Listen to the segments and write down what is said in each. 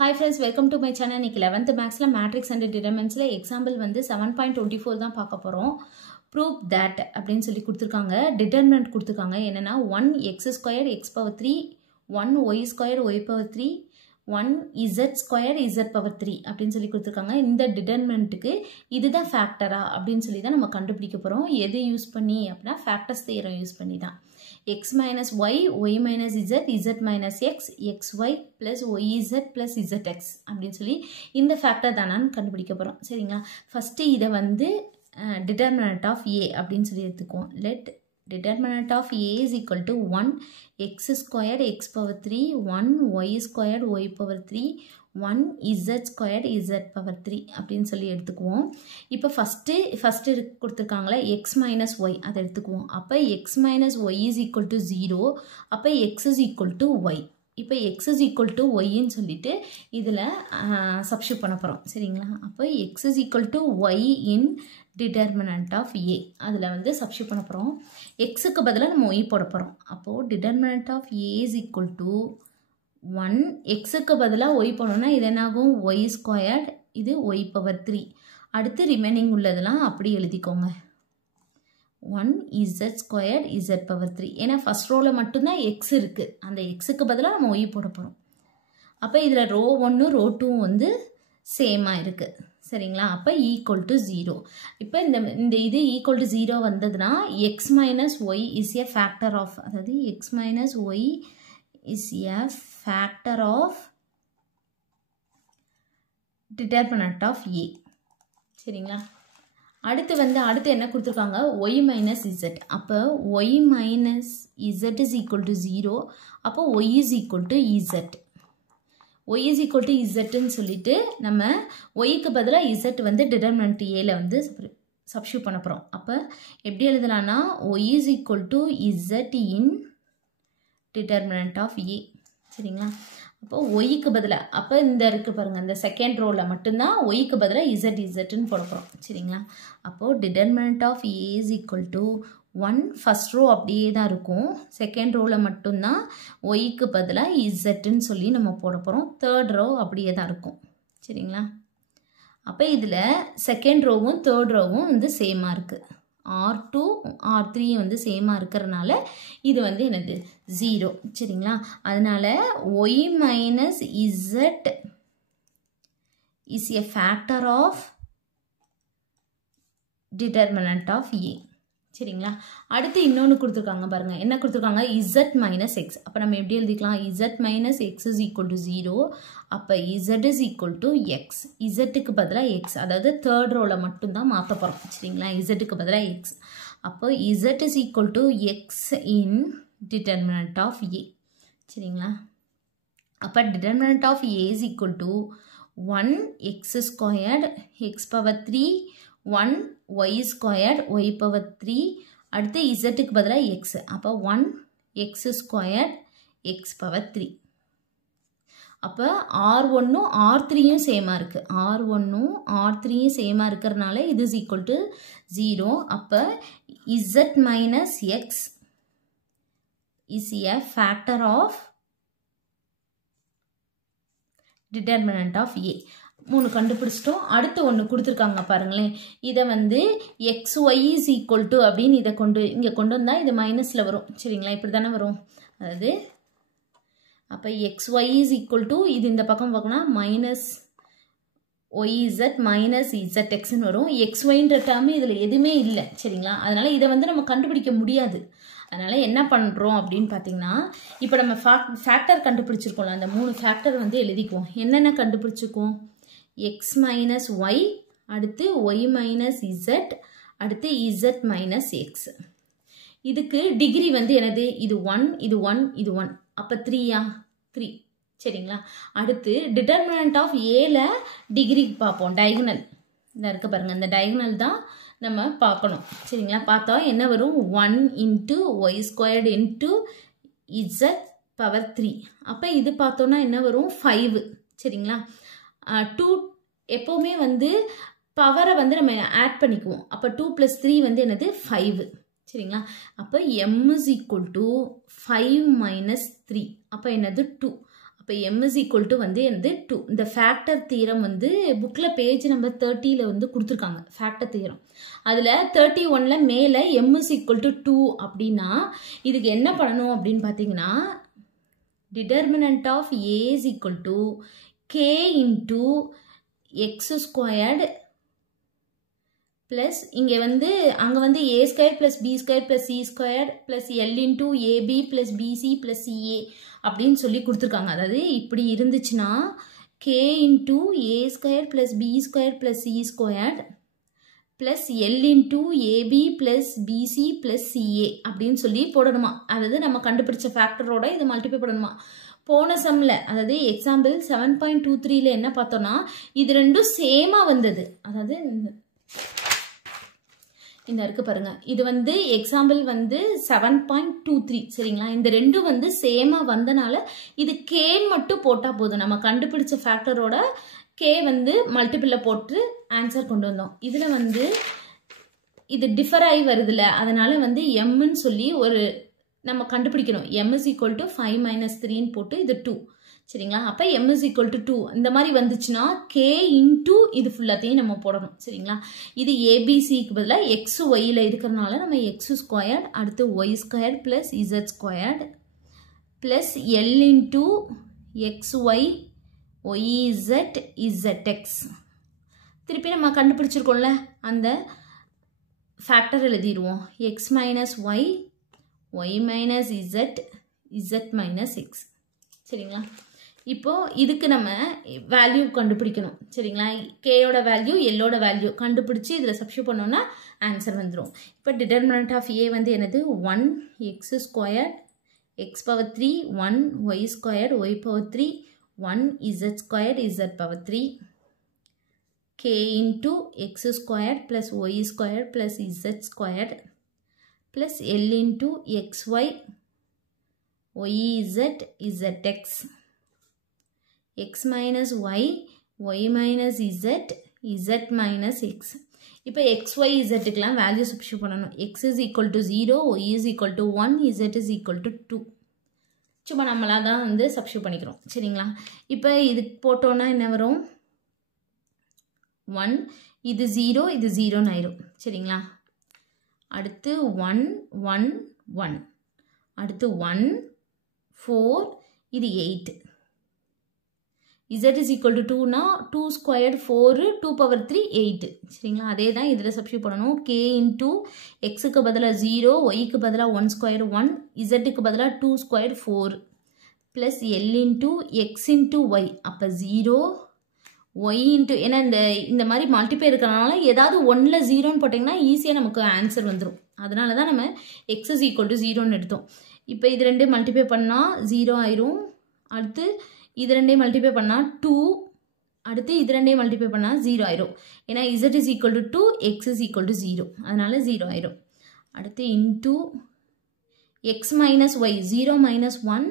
Hi friends, welcome to my channel. இன்னைக்கு 11th Maxல Matrix and Determinantsல example வந்து 7.24 தான் பார்க்க போறோம். Prove that அப்படின்னு சொல்லி கொடுத்திருக்காங்க. Determinant கொடுத்திருக்காங்க. என்னன்னா 1x squared x power 3, 1y squared y power 3, 1z squared z power 3 அப்படின்னு சொல்லி கொடுத்திருக்காங்க. இந்த டிட்டர்மினன்ட்க்கு இதுதான் ஃபேக்டரா அப்படின்னு சொல்லி தான் நம்ம கண்டுபிடிக்க போறோம். எது யூஸ் பண்ணி அப்படினா ஃபேக்டர்ஸ் தியரம் யூஸ் பண்ணி தான். x minus y, y minus z, z minus x, xy plus yz plus zx அப்படின்னு சொல்லி இந்த ஃபேக்டர் தானான்னு கண்டுபிடிக்க போறோம். சரிங்களா? ஃபர்ஸ்ட் இதை வந்து determinant of a அப்படின்னு சொல்லி எடுத்துக்குவோம். Let determinant of a is equal to 1 x squared x power 3, 1 y squared y power 3, 1 z squared z power 3 அப்படின்னு சொல்லி எடுத்துக்குவோம். இப்போ ஃபர்ஸ்ட் கொடுத்துருக்காங்களே x minus y அதை எடுத்துக்குவோம். அப்போ x minus y is equal to 0. அப்போ x is equal to y. இப்போ x is equal to yன்னு சொல்லிட்டு இதில் சப்ஸ்டிட்யூட் பண்ண போகிறோம். சரிங்களா? அப்போ x is equal to y in determinant of a அதில் வந்து சப்ஸ்டிட்யூட் பண்ண போகிறோம். xக்கு பதிலாக நம்ம y போட போகிறோம். அப்போது determinant of a is equal to 1 xக்கு பதிலாக y போனோம்னா இது என்னாகும் y ஸ்கொயர்ட், இது y பவர் 3. அடுத்து ரிமைனிங் உள்ளதெல்லாம் அப்படி எழுதிக்கோங்க. 1 z ஸ்கொயர்ட் z பவர் 3. ஏன்னா ஃபர்ஸ்ட் ரோவில் மட்டும்தான் x இருக்குது. அந்த xக்கு பதிலாக நம்ம y போட போகிறோம். அப்போ இதில் ரோ 1 ரோ 2 வந்து சேமாக இருக்குது. சரிங்களா? அப்போ ஈக்குவல் டு 0. இப்போ இந்த இது ஈக்குவல் டு 0 வந்ததுன்னா x minus y is a factor of, அதாவது x minus y is a factor of determinant of a. சரிங்களா? அடுத்து என்ன கொடுத்துருக்காங்க? y minus z. அப்போ y minus z is equal to 0. அப்போ y is equal to z. y is equal to zன்னு சொல்லிட்டு நம்ம yக்கு பதிலாக z வந்து டிட்டர்மினன்ட் ஏல வந்து சப்ஸ்டிட்யூட் பண்ண போகிறோம். அப்போ எப்படி எழுதலாம்னா y is equal to z in determinant of a. சரிங்களா? அப்போ yக்கு பதிலாக, அப்போ இந்த இருக்குது பாருங்கள், இந்த செகண்ட் ரோவில் மட்டும்தான் yக்கு பதிலாக zன்னு போட போகிறோம். சரிங்களா? அப்போது determinant of a is equal to 1 first row அப்படியே தான் இருக்கும். செகண்ட் ரோவில் மட்டும்தான் ஒய்க்கு பதிலாக இசட்டுன்னு சொல்லி நம்ம போட போகிறோம். தேர்ட் ரோ அப்படியே தான் இருக்கும். சரிங்களா? அப்போ இதில் செகண்ட் ரோவும் தேர்ட் ரோவும் வந்து சேமாக இருக்குது. R2 R3 வந்து சேமாக இருக்கிறதுனால இது வந்து என்னது 0. சரிங்களா? அதனால் y minus z is a factor of determinant of A. சரிங்களா? அடுத்து இன்னொன்று கொடுத்துருக்காங்க பாருங்கள். என்ன கொடுத்துருக்காங்க? z minus x. அப்போ நம்ம எப்படி எழுதிக்கலாம்? z minus x is equal to 0. அப்போ z is equal to x. இசட்டுக்கு பதிலாக எக்ஸ், அதாவது தேர்ட் ரோவில் மட்டும்தான் மாற்ற போகிறோம். சரிங்களா? இசட்டுக்கு பதிலாக எக்ஸ். அப்போ z is equal to x in determinant of A. சரிங்களா? அப்போ determinant of A is equal to 1 x squared x power 3, 1 y squared y power 3, அடுத்து இசட்டுக்கு பதிலாக x. அப்போ 1 x ஸ்கொயர்ட் x பவர் 3. அப்போ R1ம் R3யும் சேமாக இருக்குது. R1ம் R3யும் சேமாக இருக்கிறதுனால இது இஸ் ஈக்குவல் டு 0. அப்போ z minus x is a factor of determinant of A. 3 கண்டுபிடிச்சிட்டோம். அடுத்து ஒன்று கொடுத்துருக்காங்க பாருங்களேன். இதை வந்து xy இஸ் ஈக்குவல் டு அப்படின்னு இதை இங்கே கொண்டு வந்தால் இது மைனஸில் வரும். சரிங்களா? இப்படி தானே வரும். அதாவது அப்போ xy இஸ் ஈக்குவல் டு இது இந்த பக்கம் பார்க்கணும்னா மைனஸ் yz மைனஸ் zxன்னு வரும். xyன்ற டேர்ம் இதில் எதுவுமே இல்லை. சரிங்களா? அதனால் இதை வந்து நம்ம கண்டுபிடிக்க முடியாது. அதனால் என்ன பண்ணுறோம் அப்படின்னு பார்த்தீங்கன்னா, இப்போ நம்ம ஃபேக்டர் கண்டுபிடிச்சிருக்கோம்ல, அந்த 3 ஃபேக்டர் வந்து எழுதிக்குவோம். என்னென்ன கண்டுபிடிச்சிக்குவோம்? x மைனஸ் ஒய், அடுத்து y மைனஸ் z, அடுத்து z மைனஸ் எக்ஸ். இதுக்கு டிகிரி வந்து என்னது? இது 1, இது 1, இது 1. அப்போ 3யா? 3. சரிங்களா? அடுத்து டிட்டர்மினன்ட் ஆஃப் ஏல டிகிரி பார்ப்போம். டயகனல் இந்த இருக்க பாருங்கள், இந்த டயகனல் தான் நம்ம பார்க்கணும். சரிங்களா? பார்த்தா என்ன வரும்? 1 into y squared into z power 3. அப்போ இது பார்த்தோன்னா என்ன வரும்? 5. சரிங்களா? 2 எப்போவுமே வந்து பவரை வந்து நம்ம ஆட் பண்ணிக்குவோம். அப்போ 2 + 3 வந்து என்னது? 5. சரிங்களா? அப்போ m is equal to 5 minus 3. அப்போ என்னது? 2. அப்போ m is equal to வந்து 2. இந்த ஃபேக்டர் தியரம் வந்து புக்கில் பேஜ் நம்பர் 30ல் வந்து கொடுத்துருக்காங்க ஃபேக்டர் தியரம். அதில் 31ல் மேலே m is equal to 2 அப்படின்னா இதுக்கு என்ன பண்ணணும் அப்படின்னு பார்த்தீங்கன்னா determinant of a is equal to k into x squared plus இங்கே வந்து அங்கே வந்து a squared plus b squared plus c squared plus l into ab plus bc plus ca அப்படின்னு சொல்லி கொடுத்துருக்காங்க. அதாவது இப்படி இருந்துச்சுன்னா k into a squared plus b squared plus c squared plus l into ab plus bc plus ca அப்படின்னு சொல்லி போடணுமா. அதாவது நம்ம கண்டுபிடிச்ச ஃபேக்டரோட இது மல்டிப்ளை பண்ணணுமா. போன சம்மில் அதாவது எக்ஸாம்பிள் 7.23ல் என்ன பார்த்தோன்னா இது ரெண்டும் சேமாக வந்தது. அதாவது இந்த இருக்கு பாருங்க, இது வந்து எக்ஸாம்பிள் வந்து 7.23 சரிங்களா. இந்த ரெண்டும் வந்து சேமா வந்தனால இது கேன்னு மட்டும் போட்டால் போதும். நம்ம கண்டுபிடிச்ச ஃபேக்டரோட கே வந்து மல்டிபிளில் போட்டு ஆன்சர் கொண்டு வந்தோம். இதில் வந்து இது டிஃபர் ஆகி வருதுல்ல, அதனால வந்து எம்ன்னு சொல்லி ஒரு நம்ம கண்டுபிடிக்கணும். m is equal to 5 minus 3ன்னு போட்டு இது 2 சரிங்களா. அப்போ m is equal to 2 இந்த மாதிரி வந்துச்சுன்னா k into இது ஃபுல்லாத்தையும் நம்ம போடணும் சரிங்களா. இது abcக்கு பதிலாக எக்ஸ் ஒய்யில் இருக்கிறனால நம்ம எக்ஸ் ஸ்கொயர்ட் அடுத்து y squared plus z squared plus L into x y y z z x திருப்பி நம்ம கண்டுபிடிச்சிருக்கோம்ல அந்த ஃபேக்டர் எழுதிடுவோம். X minus y y minus z z minus x சரிங்களா. இப்போது இதுக்கு நம்ம வேல்யூ கண்டுபிடிக்கணும் சரிங்களா. கேயோட வேல்யூ எல்லோட வேல்யூ கண்டுபிடிச்சி இதில் சப்ஸ்டிட்யூட் பண்ணோன்னா ஆன்சர் வந்துடும். இப்போ டிட்டர்மினன்ட் ஆஃப் ஏ வந்து என்னது 1 x squared x power 3 1 y squared y power 3 1 z squared z power 3 k into x squared plus y squared plus z squared plus L into x y y z z x x minus y, y minus z, z minus x. இப்போ x, y, zக்குலாம் value substitute பண்ணணும். x is equal to 0, y is equal to 1, z is equal to 2. சும்மா நம்மளாக தான் வந்து substitute பண்ணிக்கிறோம் சரிங்களா. இப்போ இதுக்கு போட்டோன்னா என்ன வரும் 1 இது 0 இது 0ன்னு ஆயிரும் சரிங்களா. அடுத்து 1 1 1 அடுத்து 1 4 இது 8 z is equal to 2 னா 2 squared 4 2 power 3 8 சரிங்களா. அதே தான் இதில் சப்ஸ்டிட்யூட் பண்ணணும். k into xக்கு பதிலாக 0 yக்கு பதிலாக 1 squared 1 zக்கு பதிலாக 2 squared 4 plus l into x into y அப்போ 0 y into ஏன்னா இந்த மாதிரி மல்டிப்ளை இருக்கிறனால ஏதாவது 1ல் 0ன்னு போட்டிங்கன்னா ஈஸியாக நமக்கு ஆன்சர் வந்துடும். அதனால தான் நம்ம x is equal to 0ன்னு எடுத்தோம். இப்போ இது ரெண்டு மல்டிப்ளை பண்ணால் 0 ஆயிரும். அடுத்து இது ரெண்டையும் மல்டிப்ளை பண்ணால் 2 அடுத்து இது ரெண்டையும் மல்டிப்ளை பண்ணால் 0 ஆயிரும். ஏன்னா z is equal to 2 x is equal to 0 அதனால 0 ஆயிரும். அடுத்து into x minus y 0 minus 1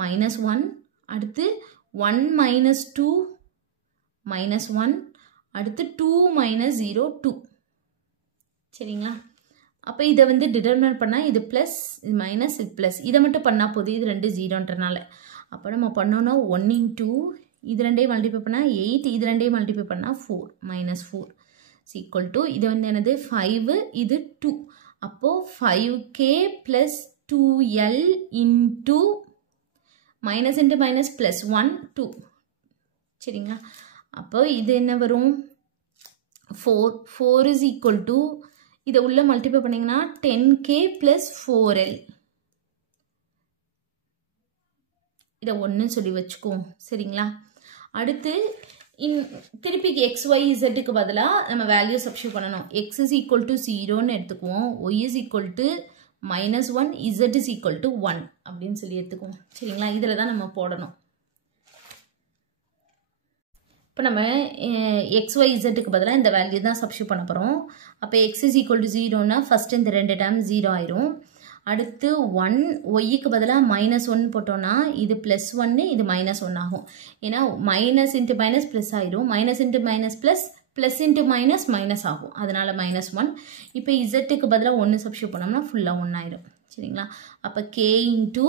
minus 1 அடுத்து 1 மைனஸ் 2 மைனஸ் 1 அடுத்து 2 மைனஸ் 0 2 சரிங்களா. அப்போ இதை வந்து டிட்டர்மினேட் பண்ணால் இது ப்ளஸ் இது மைனஸ் இது ப்ளஸ் இதை மட்டும் பண்ணால் போதும். இது ரெண்டு 0ன்றனால அப்போ நம்ம பண்ணோன்னா 1 into இது ரெண்டையும் மல்டிப்ளை பண்ணால் 8 இது ரெண்டையும் மல்டிப்ளை பண்ணால் 4 மைனஸ் 4 ஈக்குவல் டு இது வந்து என்னது 5 இது 2 அப்போது 5k plus 2l into minus into minus plus 1 2 சரிங்களா. அப்போ இது என்ன வரும் 4 இஸ் ஈக்குவல் டு இதை உள்ள மல்டிப்ளை பண்ணிங்கன்னா 10k ப்ளஸ் 4l இதை ஒன்றுன்னு சொல்லி வச்சுக்குவோம் சரிங்களா. அடுத்து திருப்பி எக்ஸ் ஒய் இசட்டுக்கு பதிலாக நம்ம வேல்யூ சப்ஸ்டிட்யூட் பண்ணணும். எக்ஸ் இஸ் ஈக்குவல் டு 0ன்னு எடுத்துக்குவோம். Y is equal to -1 z is equal to 1 அப்படின்னு சொல்லி எடுத்துக்குவோம் சரிங்களா. இதில் தான் நம்ம போடணும். இப்போ நம்ம எக்ஸ் ஒய் இசட்டுக்கு பதிலாக இந்த வேல்யூ தான் சப்ஸ்டிட்யூட் பண்ண போகிறோம். அப்போ எக்ஸ் இஸ் ஈக்குவல் டு 0னா ஃபஸ்ட்டு இந்த ரெண்டு டைம் 0 ஆயிரும். அடுத்து 1 ஒய்க்கு பதிலாக -1 போட்டோன்னா இது +1 இது -1 ஆகும். ஏன்னா மைனஸ் இன்ட்டு மைனஸ் ப்ளஸ் ஆயிரும். Minus into minus plus plus into minus minus ஆகும். அதனால் -1. இப்போ இசட்டுக்கு பதிலாக 1 சப்ஸ்டிட்யூட் பண்ணோம்னா ஃபுல்லாக 1 ஆயிரும் சரிங்களா. அப்போ k into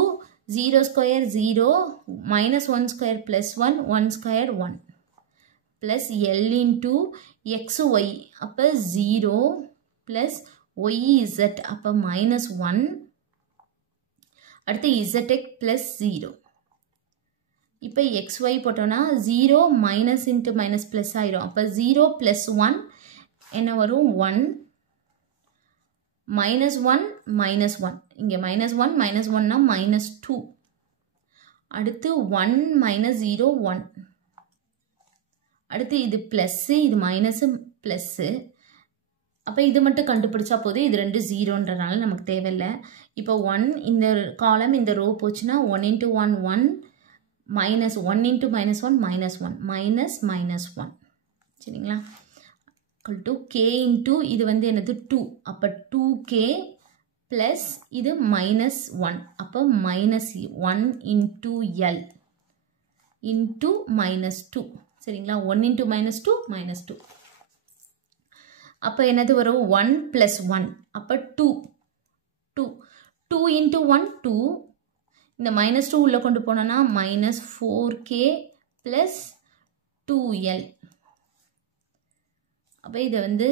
0 square 0, minus 1 square plus 1, 1 square 1. Plus L into XY, அப்போ 0 plus YZ, அப்போ minus 1. அடுத்து ZX plus 0. இப்போ XY போட்டோம்னா 0 minus into minus plus ஆயிரும். அப்போ 0 plus 1 என்ன வரும் 1. minus 1 minus 1. இங்கே minus 1 minus 1 னா minus 2. அடுத்து 1 minus 0 1. அடுத்து இது ப்ளஸ், இது மைனஸ் ப்ளஸ். அப்போ இது மட்டும் கண்டுபிடிச்சா போதும். இது ரெண்டு ஜீரோன்றனால நமக்கு தேவையில்லை. இப்போ 1 இந்த காலம் இந்த ரோ போச்சுன்னா 1 into 1 1 minus 1 into minus 1 minus 1 minus minus 1. சரிங்களா? equal to k into இது வந்து என்னது 2. அப்போ 2k plus இது minus 1. அப்போ minus 1 into L into minus 2. சரிங்களா? 1 into minus 2 minus 2. அப்போ என்னது வரும் 1 plus 1. அப்போ 2. 2 into 1 2. இந்த minus 2 உள்ள கொண்டு போனோம்னா minus 4k plus 2L. அப்போ இதை வந்து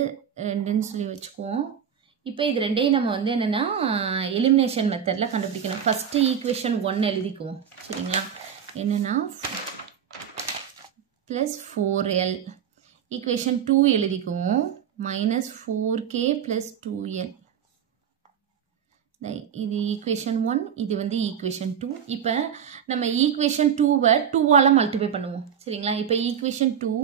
ரெண்டுன்னு சொல்லி வச்சுக்குவோம். இப்போ இது ரெண்டையும் நம்ம வந்து என்னென்னா எலிமினேஷன் மெத்தடில் கண்டுபிடிக்கணும். First equation 1 எழுதிக்குவோம். சரிங்களா? என்னென்னா plus 4L. equation 2 எழுதிக்குவோம். minus 4k plus 2L. இது equation 1, இது வந்து equation 2. இப்போ நம்ம equation 2-வை 2-ஆல் மல்டிப்ளை பண்ணுவோம். சரிங்களா? இப்போ equation 2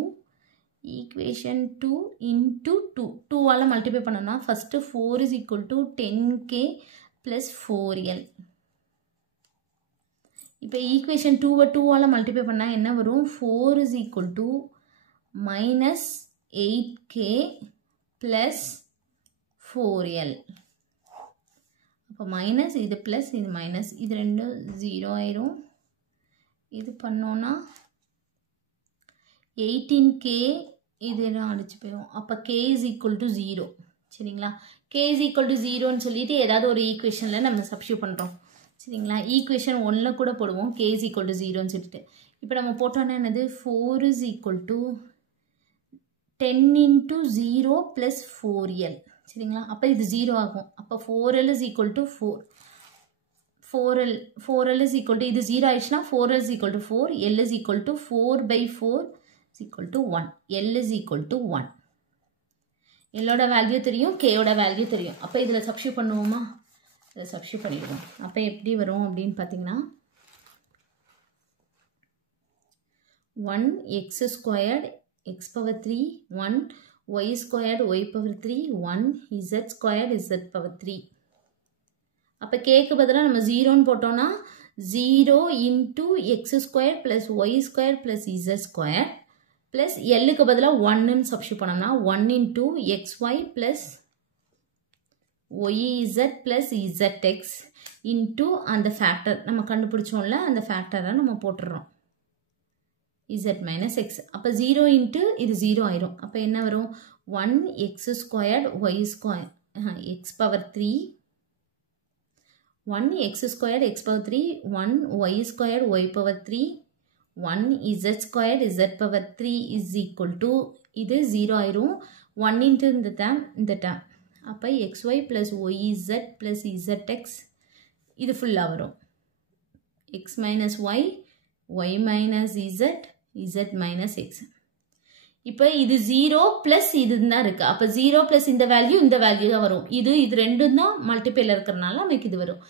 into 2. 2-ஆல் மல்டிப்ளை பண்ணோம்னா first 4 is equal to 10k plus 4L. இப்போ ஈக்குவேஷன் 2-வை 2-ஆல் மல்டிப்ளை பண்ணால் என்ன வரும்? 4 is equal to minus 8k plus 4L. அப்போ மைனஸ், இது ப்ளஸ், இது மைனஸ், இது ரெண்டும் 0 ஆயிரும். இது பண்ணோன்னா 18k இதெல்லாம் அடிச்சு போயிடும். அப்போ k is equal to 0. சரிங்களா? k is equal to 0ன்னு சொல்லிட்டு ஏதாவது ஒரு ஈக்குவேஷனில் நம்ம சப்ஸ்டியூட் பண்ணுறோம். சரிங்களா? ஈக்குவேஷன் 1 கூட போடுவோம் k is equal to 0ன்னு சொல்லிட்டு. இப்போ நம்ம போட்டோன்னா என்னது 4 is equal to 10 into 0 plus 4L. சரிங்களா? அப்போ இது 0 ஆகும். அப்போ 4L is equal to 4. 4L is equal to இது 0 ஆயிடுச்சுன்னா 4L is equal to 4. L is equal to 4 by 4 is equal to 1. L is equal to 1. Lோட value தெரியும், Kயோட value தெரியும். அப்போ இதில் சப்ஸ்டியூட் பண்ணுவோமா? இதை சப்ஸ்டியூட் பண்ணிடுவோம். அப்போ எப்படி வரும் அப்படின்னு பார்த்தீங்கன்னா 1x squared x power 3 1 y squared y power 3 1 z squared z power 3. அப்போ கேக்கு பதிலாக நம்ம 0ன்னு போட்டோம்னா 0 into x squared plus y squared plus z squared plus Lக்கு பதிலாக 1ன்னு சப்ஸ்டியூட் பண்ணோம்னா 1 into xy plus yz plus zx into அந்த ஃபேக்டர் நம்ம கண்டுபிடிச்சோம்ல, அந்த ஃபேக்டரை நம்ம போட்டுடுறோம் z minus x. அப்போ 0 into இது 0 ஆயிரும். அப்போ என்ன வரும்? 1x squared y squared x power 3 1x squared x power 3 1 y squared y power 3 1 z squared z power 3 is equal to இது 0 ஆயிரும். 1 into இந்த term அப்போ xy plus yz plus zx இது ஃபுல்லாக வரும். x minus y y minus z z minus x. இப்போ இது 0 plus இது தான் இருக்குது. அப்போ 0 plus இந்த வேல்யூ தான் வரும். இது ரெண்டும் தான் மல்டிப்ளைல இருக்கிறனால நமக்கு இது வரும்.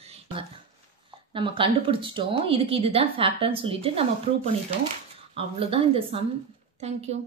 நம்ம கண்டுபிடிச்சிட்டோம். இதுக்கு இதுதான் ஃபேக்டர்னு சொல்லிட்டு நம்ம ப்ரூவ் பண்ணிட்டோம். அவ்வளோதான் இந்த சம். தேங்க்யூ.